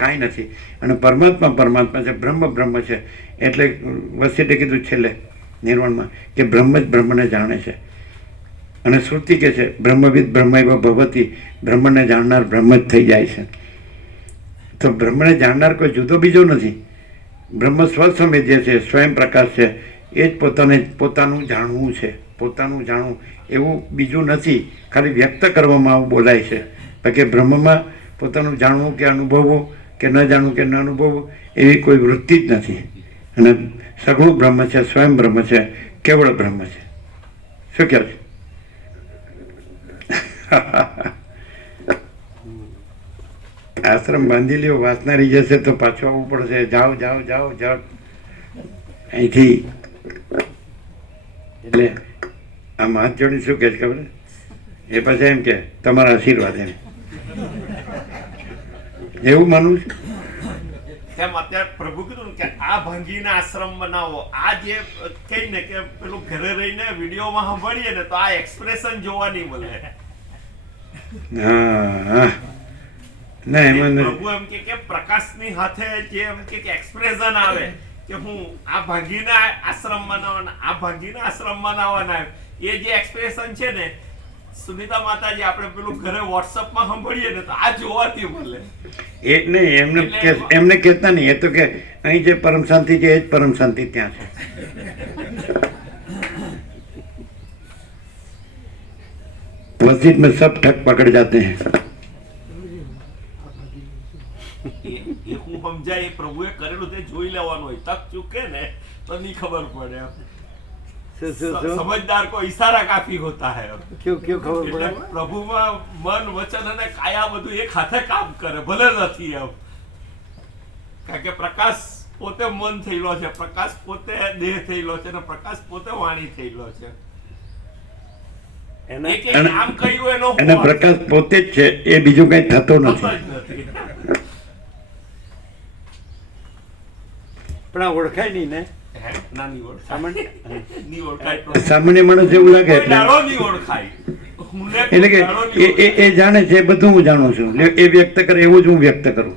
કાંઈ નથી. અને પરમાત્મા પરમાત્મા છે, બ્રહ્મ બ્રહ્મ છે. એટલે વસિષ્ઠે કીધું છેલ્લે નિર્વાણમાં કે બ્રહ્મ જ બ્રહ્મને જાણે છે. અને શ્રુતિ કે છે બ્રહ્મવિદ બ્રહ્મૈવ ભવતી, બ્રહ્મને જાણનાર બ્રહ્મ જ થઈ જાય છે. તો બ્રહ્મને જાણનાર કોઈ જુદો બીજો નથી. બ્રહ્મ સ્વસમે જે છે, સ્વયં પ્રકાશ છે, એ જ પોતાનું જાણવું છે. પોતાનું જાણવું એવું બીજું નથી. ખાલી વ્યક્ત કરવામાં આવું બોલાય છે. બાકી બ્રહ્મમાં પોતાનું જાણવું કે અનુભવવું કે ન જાણવું કે ન અનુભવવું એવી કોઈ વૃત્તિ જ નથી. અને સગુણ બ્રહ્મ છે, સ્વયં બ્રહ્મ છે, કેવળ બ્રહ્મ છે. શું કહે છે? આશ્રમ બાંધી લ્યો, વાસના રહી જશે તો પાછું આવવું પડશે. જાઓ જાઓ જાઓ જાઓ અહીંથી. એટલે આમ હાથ જોડી શું કહે છે ખબર? એ પછી એમ કે તમારા આશીર્વાદ એમ એવું માનવું છે. તેમ અત્યારે પ્રભુ કીધું કે આ ભાંગીને આશ્રમ બનાવો. આ જે કહીને કે પેલું ઘરે રહીને વિડીયોમાં સાંભળીએ ને તો આ એક્સપ્રેશન જોવા નહીં મળે. હા ના એમાં પ્રભુ એમ કે પ્રકાશની સાથે જે એમ કે એક્સપ્રેશન આવે કે હું આ ભાંગીને આશ્રમ બનાવવાના, આ ભાંગીને આશ્રમ બનાવવાના, એ જે એક્સપ્રેશન છે ને સુનિતા માતાજી આપણે પેલું ઘરે વોટ્સઅપમાં સાંભળીએ ને તો આ જોવાથી મળે. એ જ નહીં, એમને કહેતા નહીં. એ તો કે અહીં જે પરમ શાંતિ છે એ જ પરમ શાંતિ ત્યાં છે. मस्जिद में सब ठग पकड़ जाते हैं. એ હું સમજાય પ્રભુએ કરેલું તે જોઈ લેવાનું હોય. તક ચૂકે ને તો નહીં ખબર પડે. સમજદાર કો ઈશારા કાફી હોતા હૈ. क्यों खबर पड़ा? પ્રભુમાં મન વચન અને કાયા બધું એક હાથે કામ કરે. ભલે નથી એમ, કારણ કે પ્રકાશ પોતે મન થયેલો છે, પ્રકાશ પોતે દેહ થયેલો છે, અને પ્રકાશ પોતે વાણી થયેલો છે. આમ કર્યું એનો અને પ્રકાશ પોતે જ છે, એ બીજું કઈ થતો નથી. પણ આ ઓળખાય નહીં ને. સામાન્ય માણસ એવું લાગે એટલે કે એ જાણે છે બધું હું જાણું છું, એ વ્યક્ત કરે એવું જ હું વ્યક્ત કરું.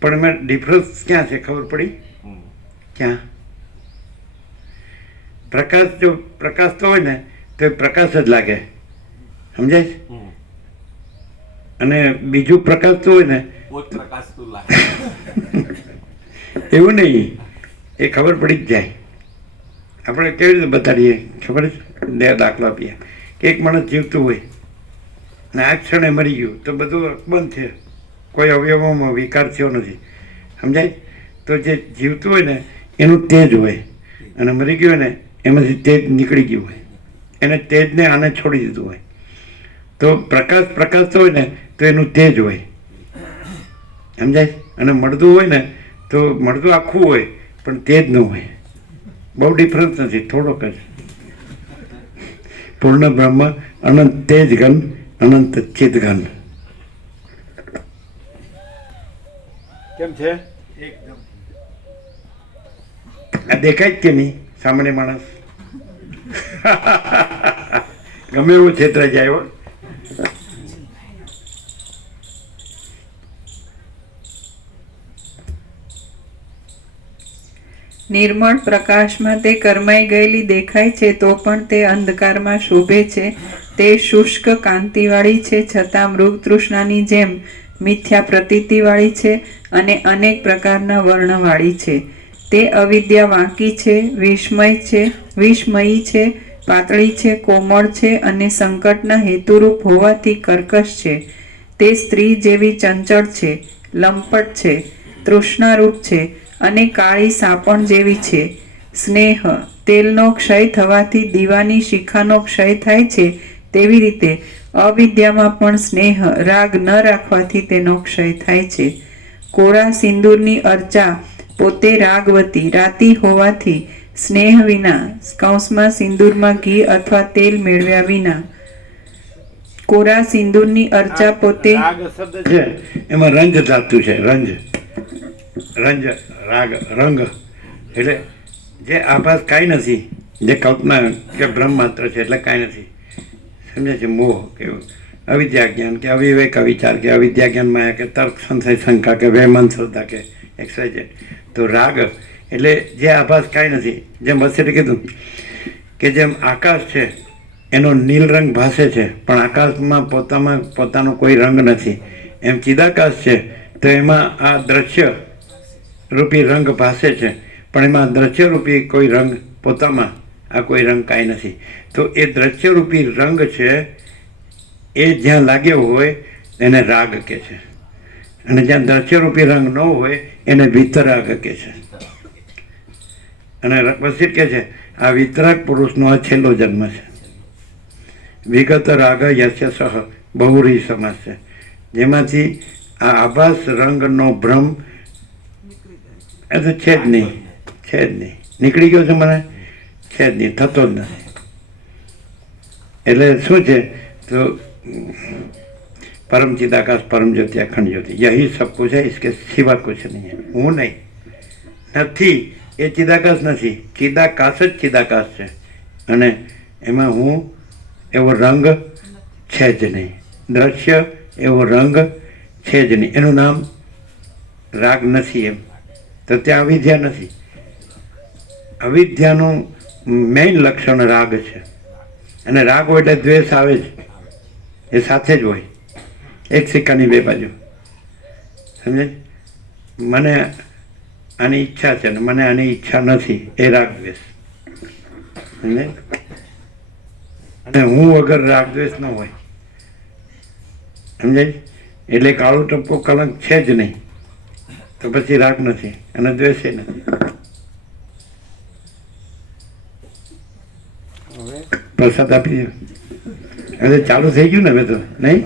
પણ એમાં ડિફરન્સ ક્યાં છે ખબર પડી? ક્યાં? પ્રકાશ જો પ્રકાશ તો હોય ને તો એ પ્રકાશ જ લાગે, સમજાય છે? અને બીજું પ્રકાશ તો હોય ને એવું નહીં, એ ખબર પડી જ જાય. આપણે કેવી રીતે બતાડીએ ખબર છે? દાખલો આપીએ કે એક માણસ જીવતું હોય ને આ ક્ષણે મરી ગયું તો બધું બંધ છે, કોઈ અવયવોમાં વિકાર થયો નથી, સમજાય? તો જે જીવતું હોય ને એનું તેજ હોય, અને મરી ગયું હોય ને એમાંથી તેજ નીકળી ગયું હોય, એને તેજને આને છોડી દીધું હોય. તો પ્રકાશ તો હોય ને તો એનું તેજ હોય, સમજાય? અને મળતું હોય ને તો મળતું આખું હોય પણ તેજ ન હોય. બહુ ડિફરન્સ નથી, થોડોક જ. પૂર્ણ બ્રહ્મ અનંત તેજ ઘન અનંત ચિત ઘન. કેમ છે? આ દેખાય જ કે નહીં સામાન્ય માણસ? ગમે એવું છેતરાઈ જાય હો. નિર્મળ પ્રકાશમાં તે કરમાઈ ગયેલી દેખાય છે તો પણ તે અંધકારમાં શોભે છે. તે શુષ્ક કાંતિવાળી છે છતાં મૃગ તૃષ્ણાની જેમ મિથ્યા પ્રતીતિવાળી છે અને અનેક પ્રકારના વર્ણવાળી છે. તે અવિદ્યા વાંકી છે, વિસ્મયી છે, પાતળી છે, કોમળ છે અને સંકટના હેતુરૂપ હોવાથી કર્કશ છે. તે સ્ત્રી જેવી ચંચળ છે, લંપટ છે, તૃષ્ણારૂપ છે અને કાળી સાપણ જેવી છે. સ્નેહ તેલનો ક્ષય થવાથી દીવાની શિખાનો ક્ષય થાય છે, તેવી રીતે અવિદ્યામાં પણ સ્નેહ રાગ ન રાખવાથી તેનો ક્ષય થાય છે. કોરા સિંદૂરની અર્ચા પોતે રાગવતી રાતી હોવાથી સ્નેહ વિના કૌંસમાં સિંદૂરમાં ઘી અથવા તેલ મેળવ્યા વિના કોરા સિંદૂરની અર્ચા પોતે છે એમાં રંજ ધાતુ છે. રંજ રાગ રંગ એટલે જે આભાસ કાંઈ નથી, જે કલ્પના કે બ્રહ્મ માત્ર છે એટલે કાંઈ નથી, સમજે છે? મોહ કે અવિદ્યા જ્ઞાન કે અવિવેક અવિચાર કે અવિદ્યા જ્ઞાન માયા કે તર્ક સંશય શંકા કે વહેમન શ્રદ્ધા કે XYZ. તો રાગ એટલે જે આભાસ કાંઈ નથી. જેમ વસેટે કીધું કે જેમ આકાશ છે એનો નીલ રંગ ભાસે છે પણ આકાશમાં પોતાનો કોઈ રંગ નથી, એમ ચિદાકાશ છે તો એમાં આ દ્રશ્ય રૂપી રંગ ભાસે છે પણ એમાં દ્રશ્યરૂપી કોઈ રંગ પોતામાં આ કોઈ રંગ કાંઈ નથી. તો એ દ્રશ્યરૂપી રંગ છે એ જ્યાં લાગ્યો હોય એને રાગ કહે છે, અને જ્યાં દ્રશ્યરૂપી રંગ ન હોય એને વિતરાગ કહે છે. અને વસિષ્ઠ કહે છે આ વિતરાગ પુરુષનો આ છેલ્લો જન્મ છે. વિગત રાગ યસ્ય સહ બહુરી સમાસ છે, જેમાંથી આ આભાસ રંગનો ભ્રમ એ તો છે જ નહીં, નીકળી ગયો છે મને, છે જ નહીં, થતો જ નથી. એટલે શું છે તો परम चिदाकाश परम ज्योति अखंड ज्योति यही सब कुछ है, इसके सिवा कुछ नहीं है. હું નહીં નથી એ ચિદાકાશ નથી, ચિદાકાશ જ ચિદાકાશ છે અને એમાં હું એવો રંગ છે જ નહીં, દ્રશ્ય એવો રંગ છે જ નહીં, એનું નામ રાગ નથી. એમ તો ત્યાં અવિદ્યા નથી. અવિદ્યાનું મેઇન લક્ષણ રાગ છે, અને રાગ હોય એટલે દ્વેષ આવે જ, એ સાથે જ હોય, એક સિક્કાની બે બાજુ. સમજે? મને આની ઈચ્છા છે ને મને આની ઈચ્છા નથી, એ રાગ દ્વેષ. સમજે? અને હું વગર રાગ દ્વેષ ન હોય. સમજાય? એટલે કાળો ટપકો કલંક છે જ નહીં, તો પછી રાગ નથી અને દ્વેષ એ નથી. પ્રસાદ આપી દો. હવે ચાલુ થઈ ગયું ને હવે તો નહીં,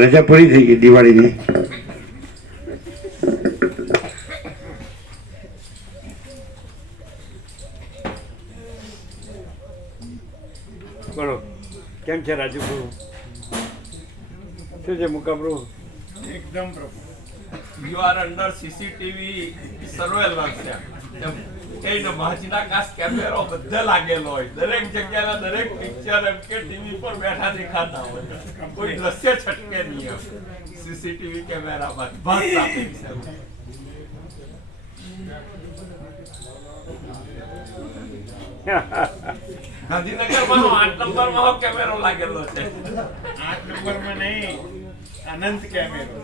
રજા પૂરી થઈ ગઈ દિવાળીની. બોલો કેમ છે રાજુ પ્રભુ? શું છે મુકા પ્રભુ? એકદમ પ્રભુ. You are under CCTV surveillance છે. કઈને મહાચિદાકાશ કેમેરો બધે લાગેલો હોય, દરેક જગ્યાના દરેક પિક્ચર એમ કે ટીવી પર બેઠા દેખાતા હોય, કોઈ દ્રશ્ય છટકે નહીં એમ. સીસીટીવી કેમેરામાં ભાસ આપે છે. ગાંધીનગરમાં 8 નંબરમાં કેમેરો લાગેલો છે. 8 નંબરમાં નહીં, અનંત કેમેરો.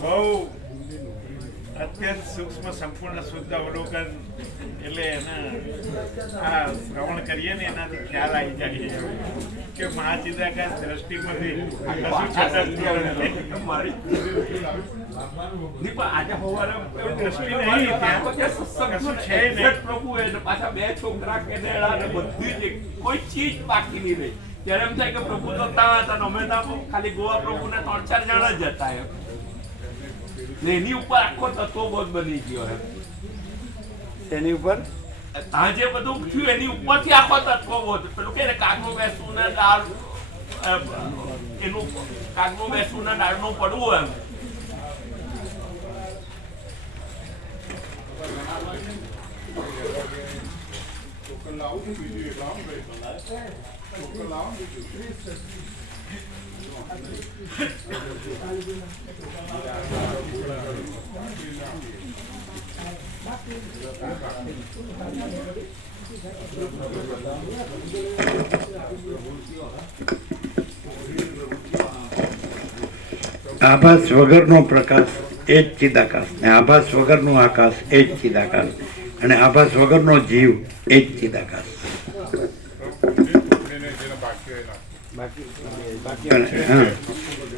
બહુ અત્યંત સૂક્ષ્મ સંપૂર્ણ શુદ્ધ અવલોકન, એટલે એના આ શ્રવણ કરીએ ને એનાથી ખ્યાલ આવી જાય કે મહાચિદાકાશ દ્રષ્ટિમાંથી કશું છટકતું નથી. આજે સવારે દ્રષ્ટિ નહીં, ત્યાં કશું છે નહીં. પ્રભુ એને પાછા 2 છોકરા કેનેડા ને બધી જ કોઈ ચીજ બાકી નહીં રહી. ત્યારે એમ થાય કે પ્રભુ તો ત્યાં હતા, અમે તો ખાલી ગોવા પ્રભુને 3-4 જણા જ હતા એમ. ને એની ઉપર આખો તત્વબોધ બની ગયો એમ. એની ઉપર ત્યાં જે બધું થયું એની ઉપરથી આખો તત્વબોધ, પેલું કે કાગનું બેસવું ને દાળ, એનું કાગનું બેસવું ને દાળનું પડવું એમ. આભાસ વગરનો પ્રકાશ એ જ ચિદાકાશ, ને આભાસ વગરનો આકાશ એ જ ચિદાકાશ, અને આભાસ વગરનો જીવ એ જ ચિદાકાશ. હા,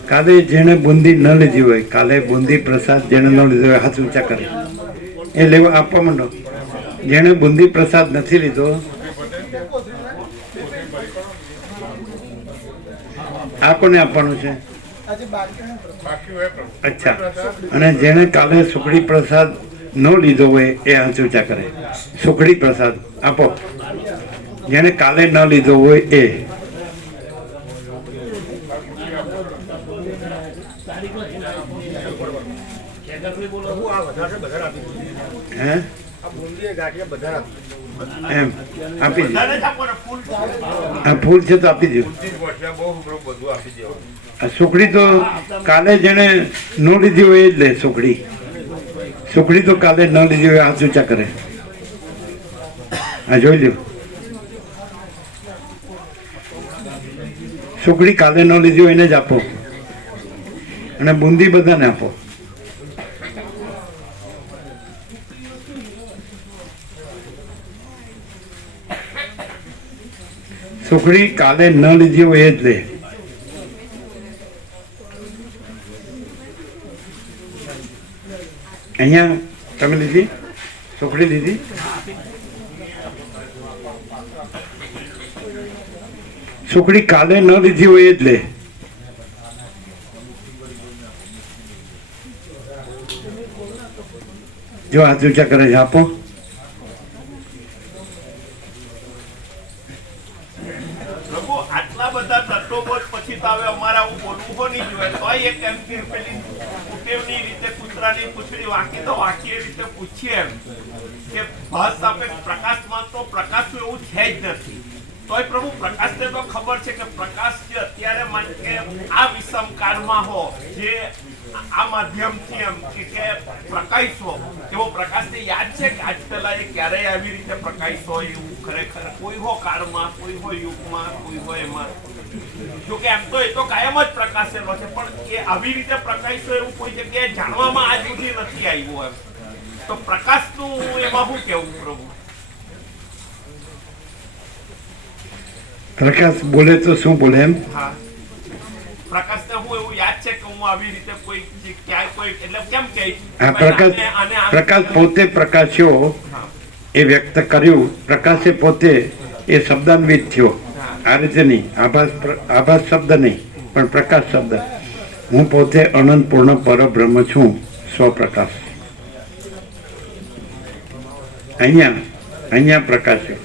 કાલે જેણે બુંદી ન લીધી હોય, કાલે બુંદી પ્રસાદ જેણે ન લીધો હોય હાથ ઊંચા કરે, એ લેવા આપવા માંડો. જેણે બુંદી પ્રસાદ નથી લીધો આ કોને આપવાનું છે? અચ્છા. અને જેણે કાલે સુખડી પ્રસાદ ન લીધો હોય એ હાથ ઊંચા કરે. સુખડી પ્રસાદ આપો જેણે કાલે ન લીધો હોય એ. હે? એમ આપી દો. બધાને જ આપો ને ફૂલ. આ ફૂલ છે તો આપી દો. આ સુખડી તો કાલે જેને ન લીધી હોય એ જ લે. સુખડી તો કાલે ન લીધી હોય હાથ ઊંચા કરે. આ જોઈ લ્યો. સુખડી કાલે ન લીધી હોય એને જ આપો. અને બુંદી બધાને આપો. સુખડી કાલે ન લીધી હોય એ જ લે. અહીંયા તમે લીધી સુખડી લીધી. સુખડી કાલે ન લીધી હોય એ જ લે. જો હાથ ઊંચા કરે છે આપો. પ્રભુ આટલા બધા તત્વબોધ પછી તો હવે અમારા હું બોલવું નહીં જોઈએ તોય એક એમ કે પેલી કુટેવની રીતે કૂતરાની પૂછડી વાંકી તો વાંકી એ રીતે પૂછીએ એમ કે ભાસ સાપેક્ષ પ્રકાશમાં તો પ્રકાશ એવું છે જ નથી. તોય પ્રભુ પ્રકાશને તો ખબર છે કે પ્રકાશ જે અત્યારે માન કે આ વિષમ કાળમાં હો જે આ માધ્યમથી એમ કે પ્રકાશો એવો પ્રકાશને યાદ છે કે આજ પહેલા એ ક્યારેય આવી રીતે પ્રકાશો એવું ખરેખર કોઈ હો કાળમાં કોઈ હો યુગમાં કોઈ હો એમાં જો કે એમ તો એ તો કાયમ જ પ્રકાશેલો છે પણ એ આવી રીતે પ્રકાશો એવું કોઈ જગ્યાએ જાણવામાં આજ સુધી નથી આવ્યું એમ તો પ્રકાશનું એમાં શું કેવું પ્રભુ? પ્રકાશ બોલે તો શું બોલે એમ. હા પ્રકાશને હું એવું યાદ છે કે હું આવી રીતે કોઈ ક્યાંય કોઈ એટલે કેમ કે આ પ્રકાશ પોતે પ્રકાશ્યો એ વ્યક્ત કર્યું. પ્રકાશે પોતે એ શબ્દાન્વિત થયો. આ રીતે નહીં. આભાસ શબ્દ નહીં પણ પ્રકાશ શબ્દ. હું પોતે અનંત પૂર્ણ પરબ્રહ્મ છું. સ્વપ્રકાશ. અહીંયા પ્રકાશ્યો.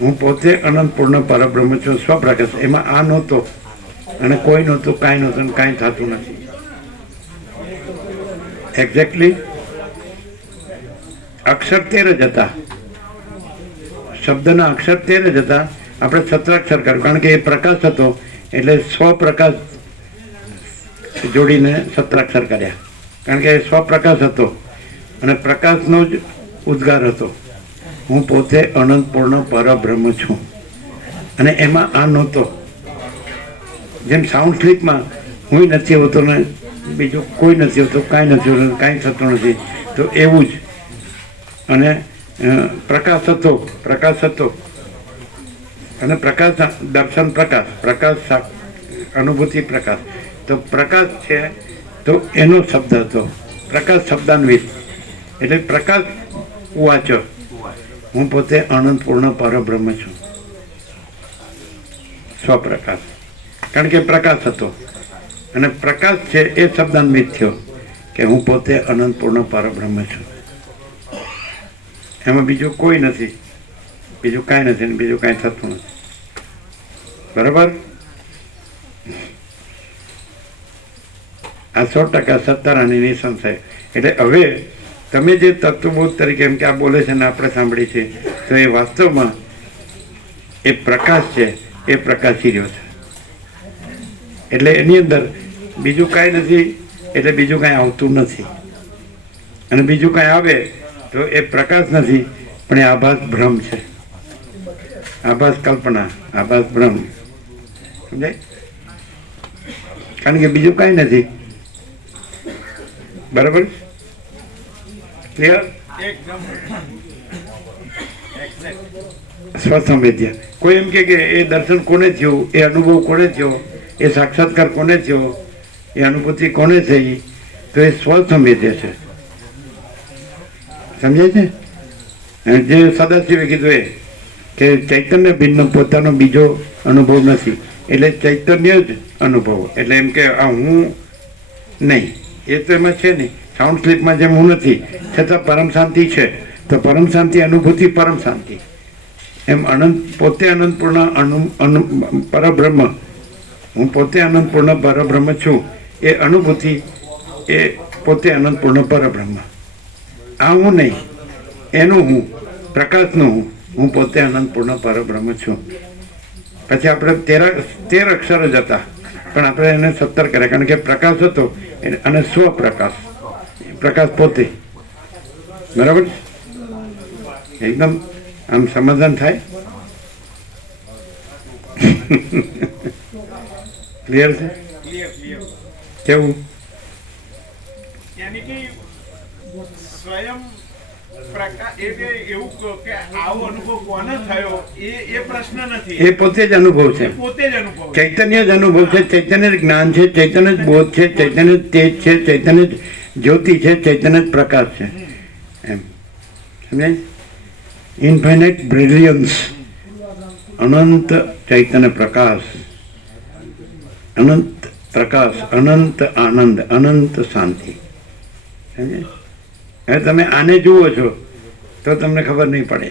હું પોતે અનંત પૂર્ણ પરબ્રહ્મ છું. સ્વપ્રકાશ. એમાં આ નહોતો અને કોઈ નહોતું, કાંઈ નહોતું અને કાંઈ થતું નથી. એક્ઝેક્ટલી અક્ષર 13 જ હતા. શબ્દના અક્ષર 13 જ હતા. આપણે સત્રાક્ષર કર્યું કારણ કે એ પ્રકાશ હતો એટલે સ્વપ્રકાશ જોડીને સત્રાક્ષર કર્યા કારણ કે એ સ્વપ્રકાશ હતો અને પ્રકાશનો જ ઉદ્ગાર હતો. હું પોતે અનંત પૂર્ણ પરબ્રહ્મ છું અને એમાં આ નહોતો. જેમ સાઉન્ડ સ્લીપમાં હું નથી હોતો ને બીજું કોઈ નથી હોતું, કાંઈ નથી હોતું, કાંઈ થતું નથી, તો એવું જ. અને પ્રકાશ હતો અને પ્રકાશ દર્શન પ્રકાશ અનુભૂતિ પ્રકાશ. તો પ્રકાશ છે તો એનો શબ્દ હતો પ્રકાશ શબ્દાન્વિત. એટલે પ્રકાશ વાંચો હું પોતે અનંત પૂર્ણ પરબ્રહ્મ છું. સ્વપ્રકાશ. કારણ કે પ્રકાશ હતો અને પ્રકાશ છે એ શબ્દાન્વિત થયો કે હું પોતે અનંત પૂર્ણ પરબ્રહ્મ છું. એમાં બીજું કોઈ નથી, બીજું કાંઈ નથી, બીજું કાંઈ થતું નથી. બરાબર. આ 100% સત્તારાની નિસંશય. એટલે હવે તમે જે તત્વબોધ તરીકે એમ કે આ બોલે છે ને આપણે સાંભળી છે તો એ વાસ્તવમાં એ પ્રકાશ છે, એ પ્રકાશી રહ્યો છે. એટલે એની અંદર બીજું કાંઈ નથી, એટલે બીજું કાંઈ આવતું નથી. અને બીજું કાંઈ આવે તો એ પ્રકાશ નથી પણ એ આભાસ ભ્રમ છે. આભાસ કલ્પના, આભાસ ભ્રમ. સમજાય? કારણ કે બીજું કાંઈ નથી. બરાબર? ક્લિયર? સ્વસંવેદ્ય. કોઈ એમ કે એ દર્શન કોને થયું, એ અનુભવ કોને થયો, એ સાક્ષાત્કાર કોને થયો, એ અનુભૂતિ કોને થઈ, તો એ સ્વસંવેદ્ય છે. સમજાય છે? જે સદાશિવે કીધું એ કે ચૈતન્ય ભિન્ન પોતાનો બીજો અનુભવ નથી. એટલે ચૈતન્ય જ અનુભવ. એટલે એમ કે આ હું નહીં, એ તો એમાં છે નહીં. સાઉન્ડ સ્લીપમાં જેમ હું નથી છતાં પરમ શાંતિ છે, તો પરમ શાંતિ અનુભૂતિ પરમ શાંતિ. એમ પોતે અનંતપૂર્ણ પરબ્રહ્મ, હું પોતે અનંતપૂર્ણ પરબ્રહ્મ છું, એ અનુભૂતિ એ પોતે અનંતપૂર્ણ પરબ્રહ્મ. આ હું નહીં, એનું હું. પ્રકાશનો હું પોતે અનંત પૂર્ણ પરબ્રહ્મ છું. પછી આપણે 13 અક્ષર જ હતા, પણ આપણે એને 17 કર્યા, કારણ કે પ્રકાશ હતો અને સ્વપ્રકાશ, પ્રકાશ પોતે. બરાબર, એકદમ આમ સમાધાન થાય. ક્લિયર છે? ક્લિયર. કેવું? યાની કે સ્વયં પ્રકાશ એટલે એવું કે આવો અનુભવ કોને થયો એ પ્રશ્ન નથી, એ પોતે જ અનુભવ છે, પોતે જ અનુભવ. ચૈતન્ય જ અનુભવ છે, ચૈતન્ય જ જ્ઞાન છે, ચૈતન્ય જ બોધ છે, ચૈતન્ય જ તેજ છે, ચૈતન્ય જ જ્યોતિ છે, ચૈતન્ય જ પ્રકાશ છે. એમ સમજાય? ઇન્ફાઇનાઇટ બ્રિલિયન્સ, અનંત ચૈતન્ય પ્રકાશ, અનંત પ્રકાશ, અનંત આનંદ, અનંત શાંતિ. સમજે? હવે તમે આને જુઓ છો તો તમને ખબર નહીં પડે,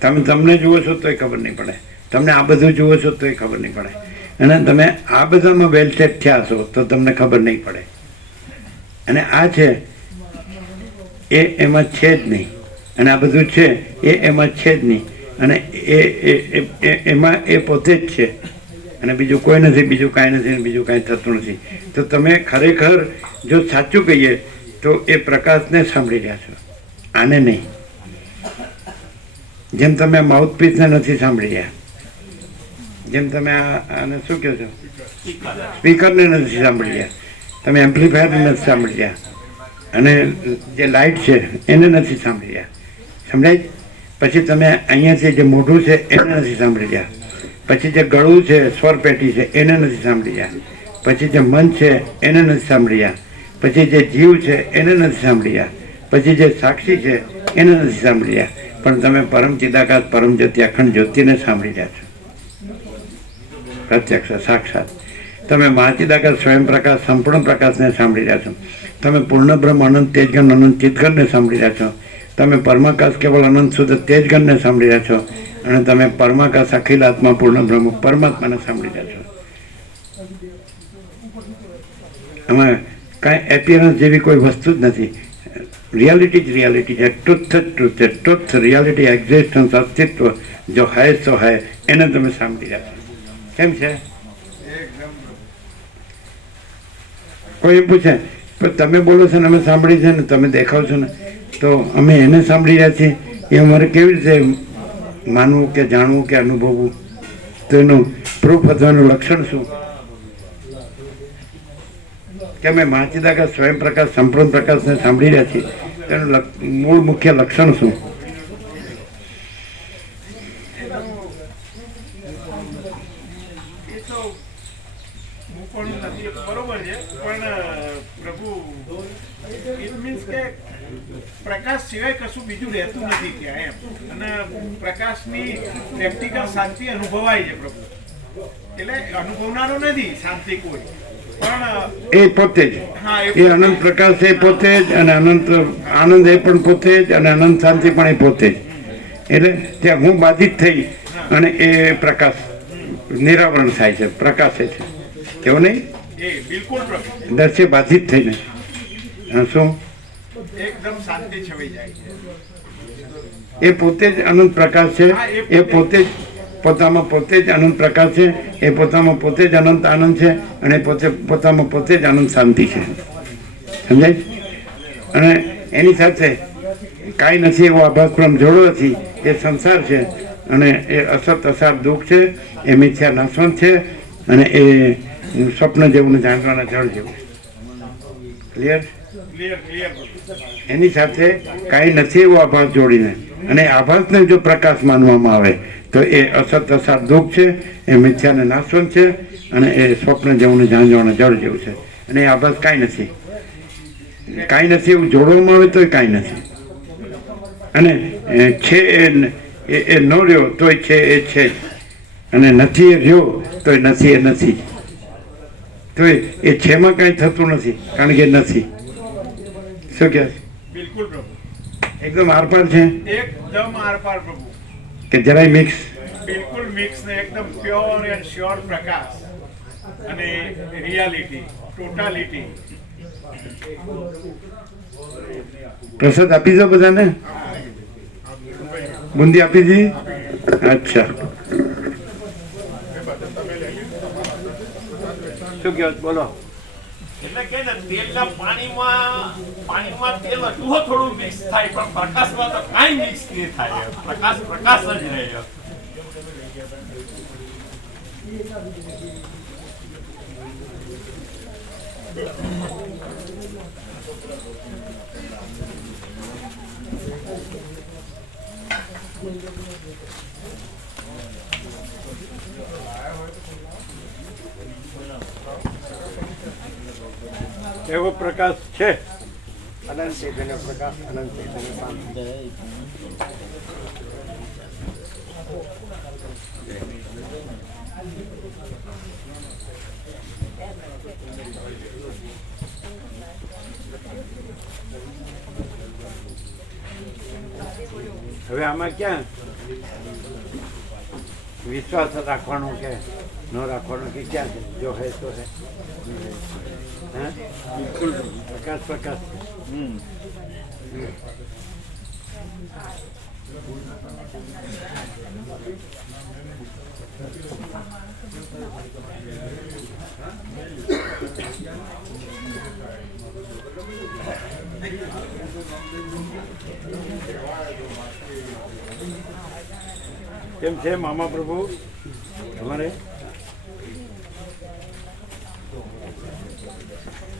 તમે તમને જુઓ છો તોય ખબર નહીં પડે, તમને આ બધું જુઓ છો તોય ખબર નહીં પડે, અને તમે આ બધામાં વેલ સેટ થયા છો તો તમને ખબર નહીં પડે. અને આ છે એ એમાં છે જ નહીં, અને આ બધું છે એ એમાં છે જ નહીં, અને એમાં એ પોતે જ છે, અને બીજું કોઈ નથી, બીજું કાંઈ નથી, અને બીજું કાંઈ થતું નથી. તો તમે ખરેખર જો સાચું કહીએ તો એ પ્રકાશને સાંભળી રહ્યા છો, આને નહીં. જેમ તમે માઉથપીસને નથી સાંભળી રહ્યા, જેમ તમે આને શું કહો છો, સ્પીકરને નથી સાંભળી રહ્યા, તમે એમ્પ્લીફાયરને નથી સાંભળી રહ્યા, અને જે લાઇટ છે એને નથી સાંભળી રહ્યા. સમજાય? પછી તમે અહીંયાથી જે મોઢું છે એને નથી સાંભળી રહ્યા, પછી જે ગળું છે, સ્વર પેટી છે એને નથી સાંભળી રહ્યા, પછી જે મન છે એને નથી સાંભળી રહ્યા, પછી જે જીવ છે એને નથી સાંભળી રહ્યા, પછી જે સાક્ષી છે એને નથી સાંભળી રહ્યા, પણ તમે પરમ ચિદાકાશ, પરમ જ્યોતિ, અખંડ જ્યોતિને સાંભળી રહ્યા છો. પ્રત્યક્ષ, સાક્ષાત. તમે મહાચિદાકાશ, સ્વયં પ્રકાશ, સંપૂર્ણ પ્રકાશને સાંભળી રહ્યા છો. તમે પૂર્ણ બ્રહ્મ, અનંત તેજગણ, અનંત ચિતગણને સાંભળી રહ્યા છો. તમે પરમાકાશ, કેવળ અનંત શુદ્ધ તેજગણને સાંભળી રહ્યા છો, અને તમે પરમાકાશ, અખિલ આત્મા, પૂર્ણ બ્રહ્મ, પરમાત્માને સાંભળી રહ્યા છો. આમાં કાંઈ એપિયરન્સ જેવી કોઈ વસ્તુ જ નથી. રિયાલિટી જ રિયાલિટી છે, ટ્રુથ જ ટ્રુથ છે, ટ્રુથ, રિયાલિટી, એક્ઝિસ્ટન્સ, અસ્તિત્વ જો હૈ સો હૈ, એને તમે સાંભળી રહ્યા છો. કેમ છે? કોઈ પૂછે પણ તમે બોલો છો ને અમે સાંભળી છે ને, તમે દેખાવ છો ને, તો અમે એને સાંભળી રહ્યા છીએ, એ અમારે કેવી રીતે માનવું કે જાણવું કે અનુભવવું? તો એનું પ્રૂફ અથવા એનું લક્ષણ શું? કે અમે મહાચિદાકાશ, સ્વયં પ્રકાશ, સંપૂર્ણ પ્રકાશને સાંભળી રહ્યા છીએ, તેનું મૂળ મુખ્ય લક્ષણ શું? બરોબર છે, પણ પ્રભુ ઇટ મીન્સ કે પ્રકાશ સિવાય કશું બીજું રહેતું નથી ત્યાં એમ, અને પ્રકાશની પ્રેક્ટિકલ શાંતિ અનુભવાય છે પ્રભુ. એટલે અનુભવનારો નથી શાંતિ કોઈ, પણ એ પોતે જ, હા, એ અનંત પ્રકાશ એ પોતે જ, અને અનંત આનંદ એ પણ પોતે જ, અને અનંત શાંતિ પણ એ પોતે જ. એટલે ત્યાં હું બાધિત થઈ અને એ પ્રકાશ નિરાવરણ થાય છે, પ્રકાશે છે, કેવું નહીં? એ બિલકુલ પ્રભુ દર્શે બાધિત થઈને શું એકદમ શાંતિ છવાઈ જાય છે. એ પોતે જ અનંત પ્રકાશ છે, એ પોતે જ પોતામાં પોતે જ અનંત પ્રકાશ છે, એ પોતામાં પોતે જ અનંત આનંદ છે, અને પોતામાં પોતે જ અનંત શાંતિ છે. સમજાય? અને એની સાથે કાંઈ નથી એવો આભાસક્રમ જોડો નથી, એ સંસાર છે, અને એ અસત અસાર દુઃખ છે, એ મિથ્યા નાશવંત છે, અને એ સ્વપ્ન જેવું જાણવાના જળ જેવું. ક્લિયર? એની સાથે કાંઈ નથી એવો આભાસ જોડીને, અને આભાસને જો પ્રકાશ માનવામાં આવે તો એ અસત અસાર દુઃખ છે, એ મિથ્યાને નાશવંત છે, અને એ સ્વપ્ન જેવું જાણવાના જળ જેવું છે. અને એ આભાસ કાંઈ નથી, કાંઈ નથી એવું જોડવામાં આવે તોય કાંઈ નથી, અને છે એ ન રહ્યો તોય છે એ છે જ, અને નથી એ રહ્યો તોય નથી એ નથી, તો એ છેમાં કાંઈ થતું નથી, કારણ કે નથી. શું કહે? બિલકુલ પ્રભુ એકદમ આરપાર છે, એકદમ આરપાર પ્રભુ, કે જરાય મિક્સ? બિલકુલ મિક્સ ને એકદમ પ્યોર એન્ડ શ્યોર પ્રકાશ અને રિયાલિટી, ટોટાલિટી. પ્રસાદ આપી દો બધાને. બુંદી આપી દી. અચ્છા, શું કહો છો? બોલો. એટલે કે ને તેલના પાણીમાં તેલ હજુ થોડું મિક્સ થાય પણ પ્રકાશમાં તો કાંઈ મિક્સ નહીં થાય. પ્રકાશ જ રહે. એવો પ્રકાશ છે. અનંત ચૈતન્ય પ્રકાશ, અનંત ચૈતન્ય શાંતિ. હવે આમાં ક્યાં વિશ્વાસ રાખવાનો કે ન રાખવાનો કે ક્યાં છે? જો હે તો હે. હા, બિલકુલ પ્રકાશ પ્રકાશ. કેમ છે મામા પ્રભુ તમારે?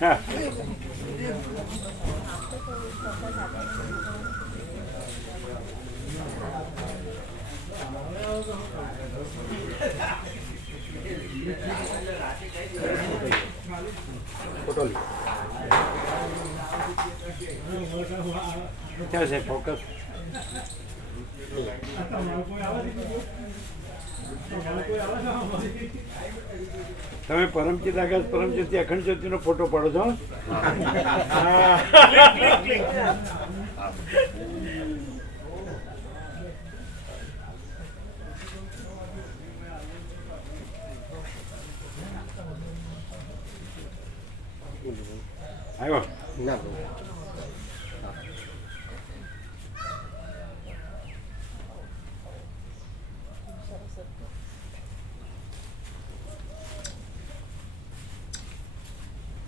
હા, ફોટો લી. ક્યાં છે ફોકસ? તમે પરમચિત આકાશ પરમજ્યોતિ અખંડ જ્યોતિનો ફોટો પાડો છો? આવ્યો. ના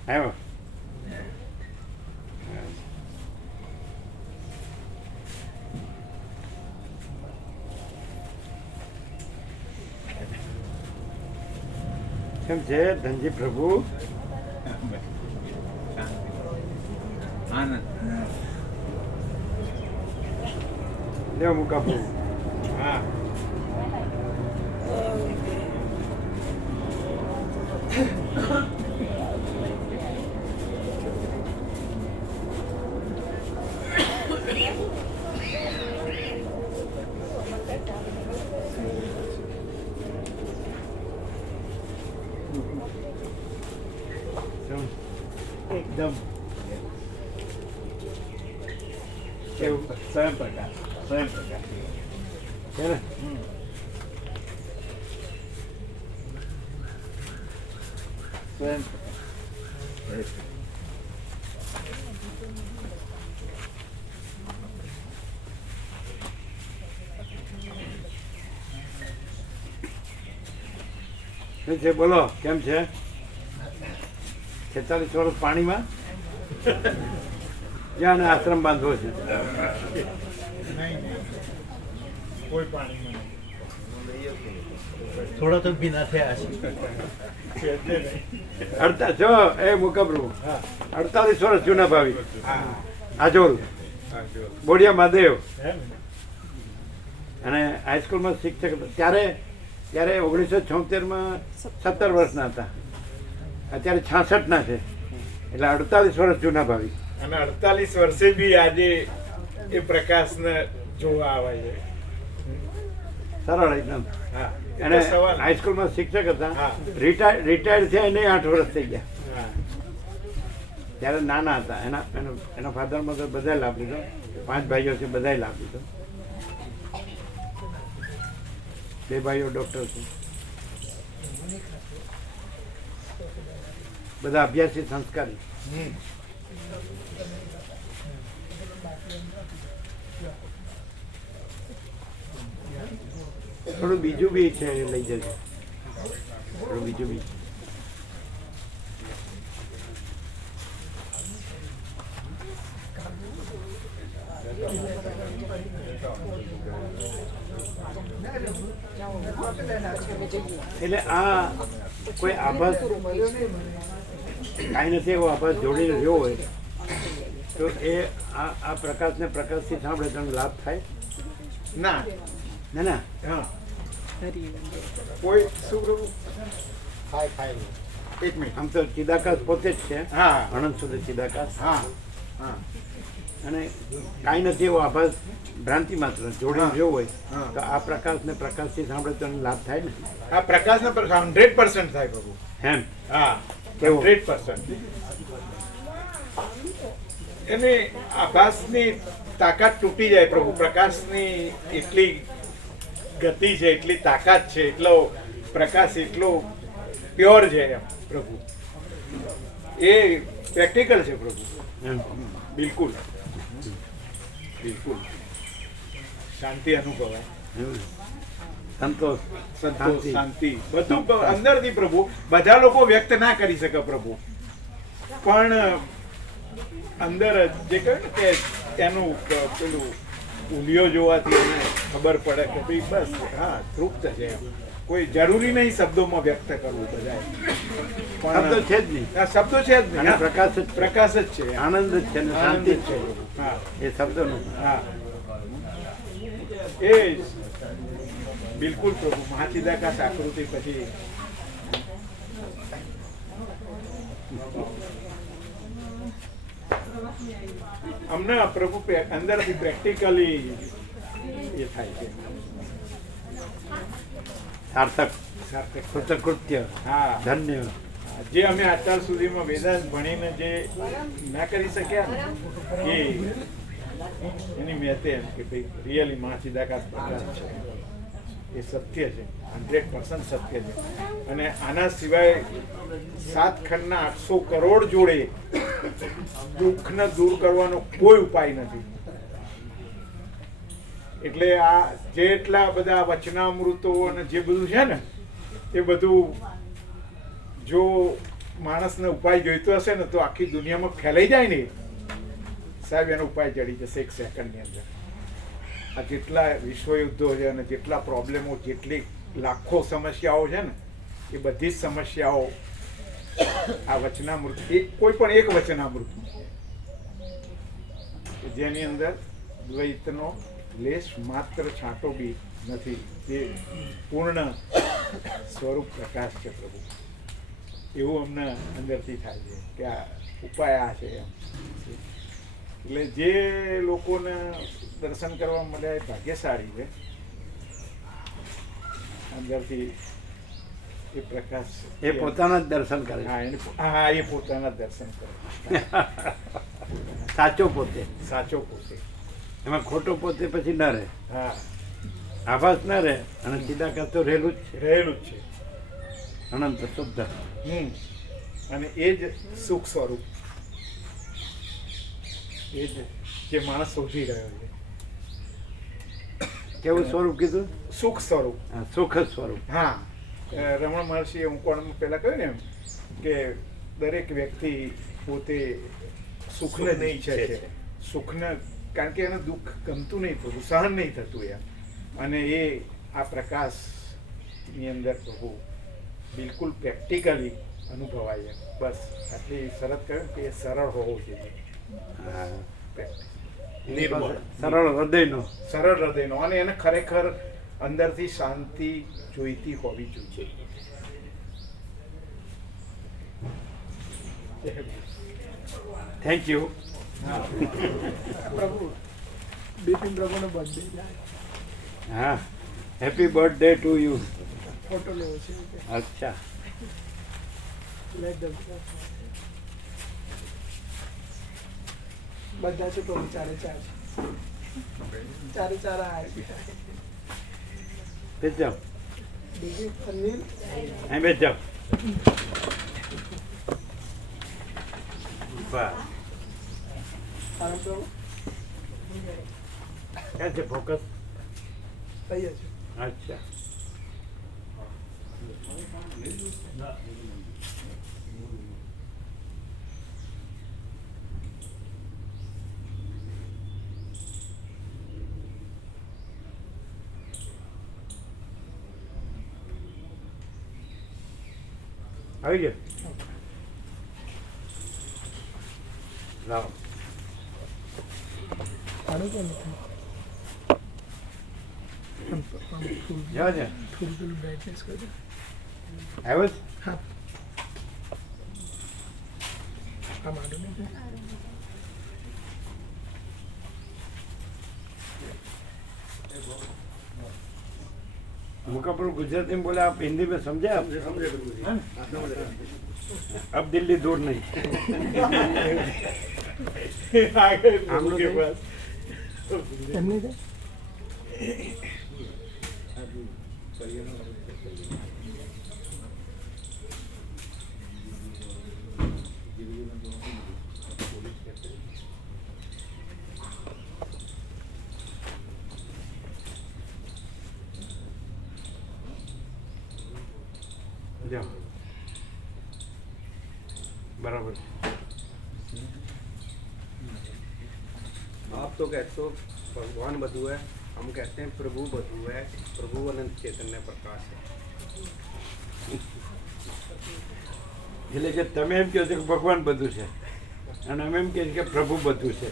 આવ્યો. કેમ છે ધનજી પ્રભુ? લેવો મુકા પ્રભુ. હા, એકદમ કેવું સ્વયં પ્રકાશ. સ્વયં પ્રકાશ છે ને? સ્વયં પ્રકાશ. શું છે બોલો? કેમ છે? 46 વર્ષ પાણીમાં જ્યાં આશ્રમ બાંધવો છે. કોઈ પાણીમાં થોડા તો ભીના થયા છે. જો એ મુકબરું 48 વર્ષ જૂના ભાવી આજોલ બોડિયા મહાદેવ અને હાઈસ્કૂલમાં શિક્ષક હતા. ત્યારે 1976માં 17 વર્ષના હતા. અત્યારે 66ના છે. એટલે 48 વર્ષ જૂના ભાવી. અને 48 વર્ષે બી આજે એ પ્રકાશને જોવા આવે છે. સરળ એકદમ. હા, અને એટલે સવાલ. હાઈસ્કૂલમાં શિક્ષક હતા. હા. રિટાયર્ડ થયા એને 8 વર્ષ થઈ ગયા. હા. ત્યારે નાના હતા. એના ફાધર મધર બધાય લાભ લીધો. 5 ભાઈઓ છે, બધાય લાભ લીધો. 2 ભાઈઓ ડોક્ટર છે. બધા અભ્યાસી સંસ્કારી. થોડું બીજું બી છે એ લઈ જજો, થોડું બીજું બી છે. એટલે આ કોઈ આભાસ કાંઈ નથી એવો આભાસ જોડીને રહ્યો હોય તો એ આ પ્રકાશને પ્રકાશથી સાંભળે તમને લાભ થાય? ના ના ના, હા કોઈ શું પ્રભુ થાય થાય એક મિનિટ આમ તો ચિદાકાશ પોતે જ છે, હા અનંત સુધી ચિદાકાશ. હા હા અને કાંઈ નથી એવો આભાસ ભ્રાંતિ માત્ર જોડીને રહ્યો હોય હા. તો આ પ્રકાશને પ્રકાશથી સાંભળે તો એને લાભ થાય ને. આ પ્રકાશના 100% થાય પ્રભુ. એમ હા કેવું? 100%. એની આભાસની તાકાત તૂટી જાય પ્રભુ. પ્રકાશની એટલી ગતિ છે, એટલી તાકાત છે, એટલો પ્રકાશ એટલો પ્યોર છે એમ પ્રભુ. એ પ્રેક્ટિકલ છે પ્રભુ. એમ બિલકુલ બિલકુલ શાંતિ અનુભવાય, એમ. સંતોષ, સંતોષ, શાંતિ. શાંતિ બધું અંદરથી પ્રભુ. બધા લોકો વ્યક્ત ના કરી શકે પ્રભુ, પણ અંદર જે કહ્યું ને કે એનું પેલું ઉલિયો જોવાથી એને ખબર પડે કે ભાઈ બસ હા તૃપ્ત છે એમ. કોઈ જરૂરી નહીં શબ્દોમાં વ્યક્ત કરવું બધાએ, શબ્દો છે જ નહીં, આ શબ્દો છે જ નહીં. અને હા, પ્રકાશ જ છે. પ્રકાશ જ છે. આનંદ જ છે ને શાંતિ જ છે. હા એ શબ્દોનું હા એ જ. બિલકુલ પ્રભુ. મહાચિદાકાશ આકૃતિ પછી અમને પ્રભુ અંદરથી પ્રેક્ટિકલી એ થાય છે. સાર્થક, સાર્થક. કૃતકૃત્ય, હા, ધન્ય. જે અમે અત્યાર સુધીમાં વેદાંત ભણીને જે ના કરી શક્યા ને એ એની મેતે એમ કે ભાઈ રિયલી મહાચિદાકાશ પ્રકાશ છે, એ સત્ય છે, 100% સત્ય છે. અને આના સિવાય 7 ખંડના 800 કરોડ જોડે દુઃખને દૂર કરવાનો કોઈ ઉપાય નથી. એટલે આ જેટલા બધા વચનામૃતો અને જે બધું છે ને એ બધું જો માણસને ઉપાય જોઈતો હશે ને તો આખી દુનિયામાં ફેલાઈ જાય ને સાહેબ એનો ઉપાય જડી જશે 1 સેકન્ડની અંદર. આ જેટલા વિશ્વયુદ્ધો છે અને જેટલા પ્રોબ્લેમો, જેટલી લાખો સમસ્યાઓ છે ને એ બધી જ સમસ્યાઓ આ વચનામૃત, કોઈ પણ એક વચનામૃત જેની અંદર દ્વૈતનો લેશ માત્ર છાંટો બી નથી, જે પૂર્ણ સ્વરૂપ પ્રકાશ છે પ્રભુ. એવું અમને અંદરથી થાય છે કે આ ઉપાય આ છે એમ. એટલે જે લોકોને દર્શન કરવા મળ્યા એ ભાગ્યશાળી છે. અંદરથી એ પ્રકાશ એ પોતાના જ દર્શન કરે છે. હા હા એ પોતાના દર્શન કરે. સાચો પોતે, સાચો પોતે. એમાં ખોટો પોતે પછી ન રહે, હા આભાસ ન રહે. અને ચિદાકાશ તો રહેલું જ છે, રહેલું જ છે. અનંત શુદ્ધ. અને એ જ સુખ સ્વરૂપ, એ જ જે માણસ શોધી રહ્યો છે. કેવું સ્વરૂપ કીધું? સુખ સ્વરૂપ. હા, સુખ સ્વરૂપ. હા, રમણ મહર્ષિએ હું પણ પહેલા કહ્યું ને એમ કે દરેક વ્યક્તિ પોતે સુખને જ ઈચ્છે છે. સુખને, કારણ કે એને દુઃખ ગમતું નહીં, પ્રભુ સહન નહીં થતું એમ. અને એ આ પ્રકાશની અંદર પ્રભુ બિલકુલ પ્રેક્ટિકલી અનુભવાય એમ. બસ આટલી શરત કહ્યું કે એ સરળ હોવો જોઈએ. હા, નિર્મળ, સરળ હૃદયનો. સરળ હૃદયનો. અને એને ખરેખર અંદરથી શાંતિ જોઈતી હોવી જોઈએ. Thank you. પ્રભુ બિપિન પ્રભુનો બર્થડે હા, happy birthday to you. Photo લેવો છે. અચ્છા, લેટ ધમ બધા છે પ્રભુ, ચારે ચાર આ બેસ જાઓ, બીજી અનિલ અહીં બેસ જાઓ. બસ, આનંદ પ્રભુ ક્યાં છે ફોકસ? તૈયાર છે. અચ્છા. આવી ગયો લાવો જા જા આવ્યો છે? मुकापुर गुजराती में बोले आप हिंदी में समझे आप हाँ? अब दिल्ली दूर नहीं हम लोग के पास जाओ बराबर आप तो कहते हो भगवान बधु है, हम कहते हैं प्रभु बधु है। प्रभु अनंत चैतन्य प्रकाश है। એટલે કે તમે એમ કહો છો કે ભગવાન બધું છે અને અમે એમ કહીએ છીએ કે પ્રભુ બધું છે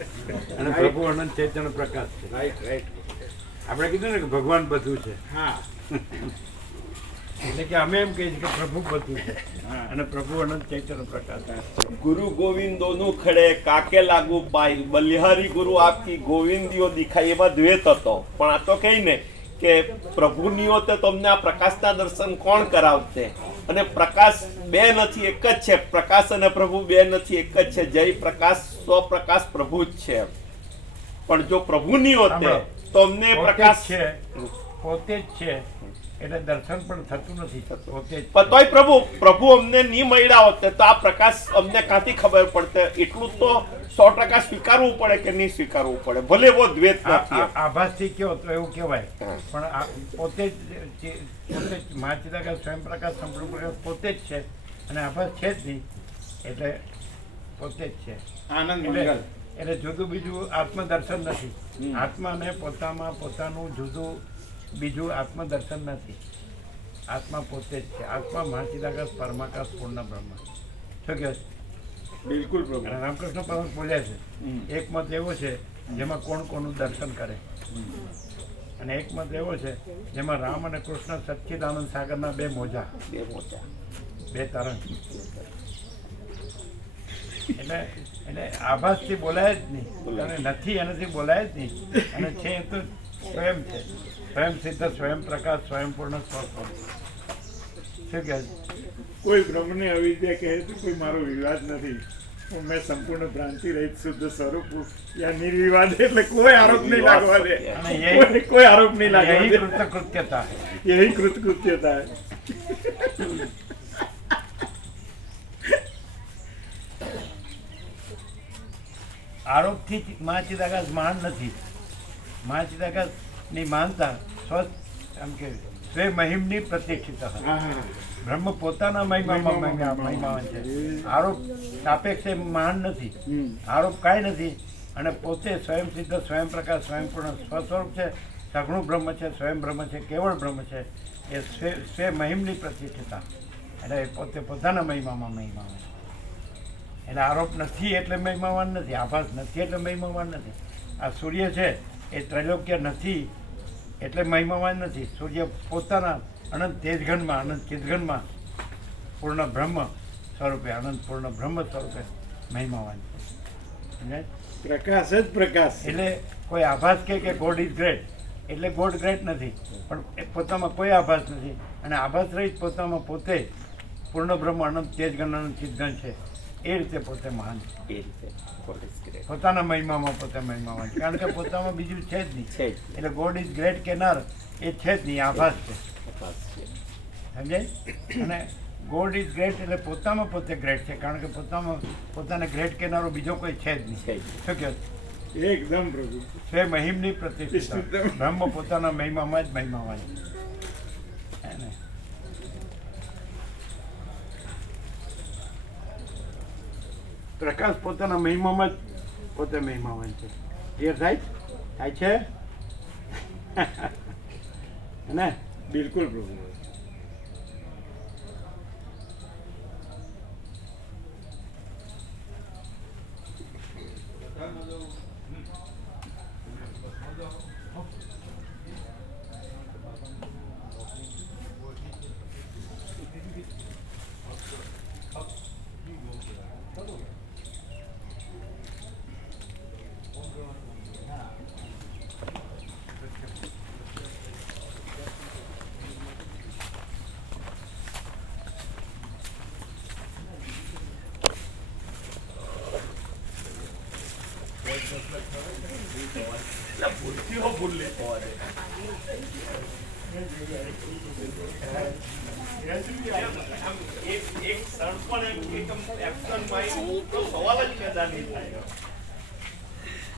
અને પ્રભુ અનંત ચૈતન્ય પ્રકાશ છે. राइट राइट આપણે કીધું ને કે ભગવાન બધું છે हाँ એટલે કે અમે એમ કહીએ છીએ કે પ્રભુ બધું છે અને પ્રભુ અનંત ચૈતન્ય પ્રકાશ છે. गुरु गोविंदोनु खड़े काके लागू पाई बलिहारी गुरु आपकी गोविंदियो दिखाई एवा द्वैत હતો પણ આ તો કહીને કે પ્રભુનીઓ તો તમને આ પ્રકાશના દર્શન કોણ કરાવતે અને પ્રકાશ બે નથી એક જ છે. પ્રકાશ અને પ્રભુ બે નથી એક જ છે. જય પ્રકાશ સ્વપ્રકાશ પ્રભુ જ છે. પણ જો પ્રભુની હોતે તો અમને પોતે જ પ્રકાશ છે પોતે જ છે એટલે દર્શન પણ થતું નથી પોતે જ પણ તોય પ્રભુ અમને નહીં મળ્યા હોત તો આ પ્રકાશ અમને ક્યાંથી ખબર પડતે. એટલું તો 100% સ્વીકારવું પડે કે નહીં સ્વીકારવું પડે ભલે એવો દ્વૈત નથી. આભાસથી કયો તો એવું કહેવાય હા. પણ આ પોતે જ મહાચિદાકાશ સ્વયં પ્રકાશ સંપૂર્ણ પ્રકાશ પોતે જ છે અને આભાસ છે જ નહીં એટલે પોતે જ છે. આનંદ એટલે મંગલ એટલે જુદું બીજું આત્મદર્શન નથી. આત્માને પોતામાં પોતાનું જુદું બીજું આત્મદર્શન નથી. આત્મા પોતે જ છે. આત્મા મહાચિદાકાશ પરમાકાશ પૂર્ણ બ્રહ્મ. શું કહે છે? બિલકુલ પ્રભુ અને રામકૃષ્ણ પરમહંસ બોલ્યા છે એક મત એવો છે જેમાં કોણ કોનું દર્શન કરે અને એક મત એવો છે જેમાં રામ અને કૃષ્ણ સચ્ચિદાનંદ સાગરના બે મોજા બે મોજા બે તરંગ એટલે એટલે આભાસથી બોલાય જ નહીં અને નથી એનાથી બોલાય જ નહીં અને છે એ તો સ્વયં છે સ્વયં સિદ્ધ સ્વયં પ્રકાશ સ્વયંપૂર્ણ સ્વસ્વરૂપ. શું કહે છે? કોઈ બ્રહ્મને અવિદ્યા કહે તો કોઈ મારો વિવાદ નથી. મેં સંપૂર્ણ ભ્રાંતિ રહિત શુદ્ધ સ્વરૂપ યા નિર્વિવાદ એટલે કોઈ આરોપ નહીં લાગવા દે. અને યહી કોઈ આરોપ નહીં લાગવા યહી દે. કૃતકૃત્યતા है. यही कृतकृत्यता है. આરોપથી જ મહાચિદાકાશ મહાન નથી. મહાચિદાકાશની મહાનતા એમ કે સ્વે મહિમની પ્રતિષ્ઠિત બ્રહ્મ પોતાના મહિમાવાન છે. આરોપ સાપેક્ષે મહાન નથી. આરોપ કાંઈ નથી અને પોતે સ્વયં સિદ્ધ સ્વયં પ્રકાશ સ્વયંપૂર્ણ સ્વસ્વરૂપ છે. સઘળું બ્રહ્મ છે સ્વયં બ્રહ્મ છે કેવળ બ્રહ્મ છે. એ સ્વે મહિમની પ્રતિષ્ઠિતા એટલે એ પોતે પોતાના મહિમામાં મહિમાવાન. એટલે આરોપ નથી એટલે મહિમાવાન નથી. આભાસ નથી એટલે મહિમાવાન નથી. આ સૂર્ય છે એ ત્રૈલોક્ય નથી એટલે મહિમાવાન નથી. સૂર્ય પોતાના અનંત તેજઘનમાં અનંત ચિદઘનમાં પૂર્ણ બ્રહ્મ સ્વરૂપે અનંત પૂર્ણ બ્રહ્મ સ્વરૂપે મહિમાવાન છે. સમજાય? પ્રકાશ જ પ્રકાશ. એટલે કોઈ આભાસ કે ગોડ ઇઝ ગ્રેટ એટલે ગોડ ગ્રેટ નથી પણ એ પોતામાં કોઈ આભાસ નથી અને આભાસ રહિત પોતામાં પોતે પૂર્ણ બ્રહ્મ અનંત તેજગણ અનંત ચિદગણ છે. એ રીતે પોતે મહાન છે. એ રીતે God is great. પોતાના મહિમામાં પોતે મહિમાવાન છે. કારણ કે પોતામાં બીજું છે જ નહીં. છે જ. એટલે ગોડ ઇઝ ગ્રેટ કહેનાર એ છે જ નહીં. આભાસ છે. બસ છે. સમજાય? અને ગોડ ઇઝ ગ્રેટ એટલે પોતામાં પોતે ગ્રેટ છે કારણ કે પોતાને ગ્રેટ કહેનારો બીજો કોઈ છે જ નહીં. છે જ. શું કહે? એકદમ પ્રભુ. સ્વે મહિમની પ્રતિષ્ઠિતા બ્રહ્મ પોતાના મહિમામાં જ મહિમાવાન છે. હે ને? પ્રકાશ પોતાના મહિમામાં જ પોતે મહિમાવાન છે. ક્લિયર થાય છે ને? બિલકુલ પ્રભુ. એટલે ભૂલથી ભૂલ લેતો હોય. આમ એક ક્ષણ પણ એમ absent mind તો સવાલ જ પેદા નહીં થાય.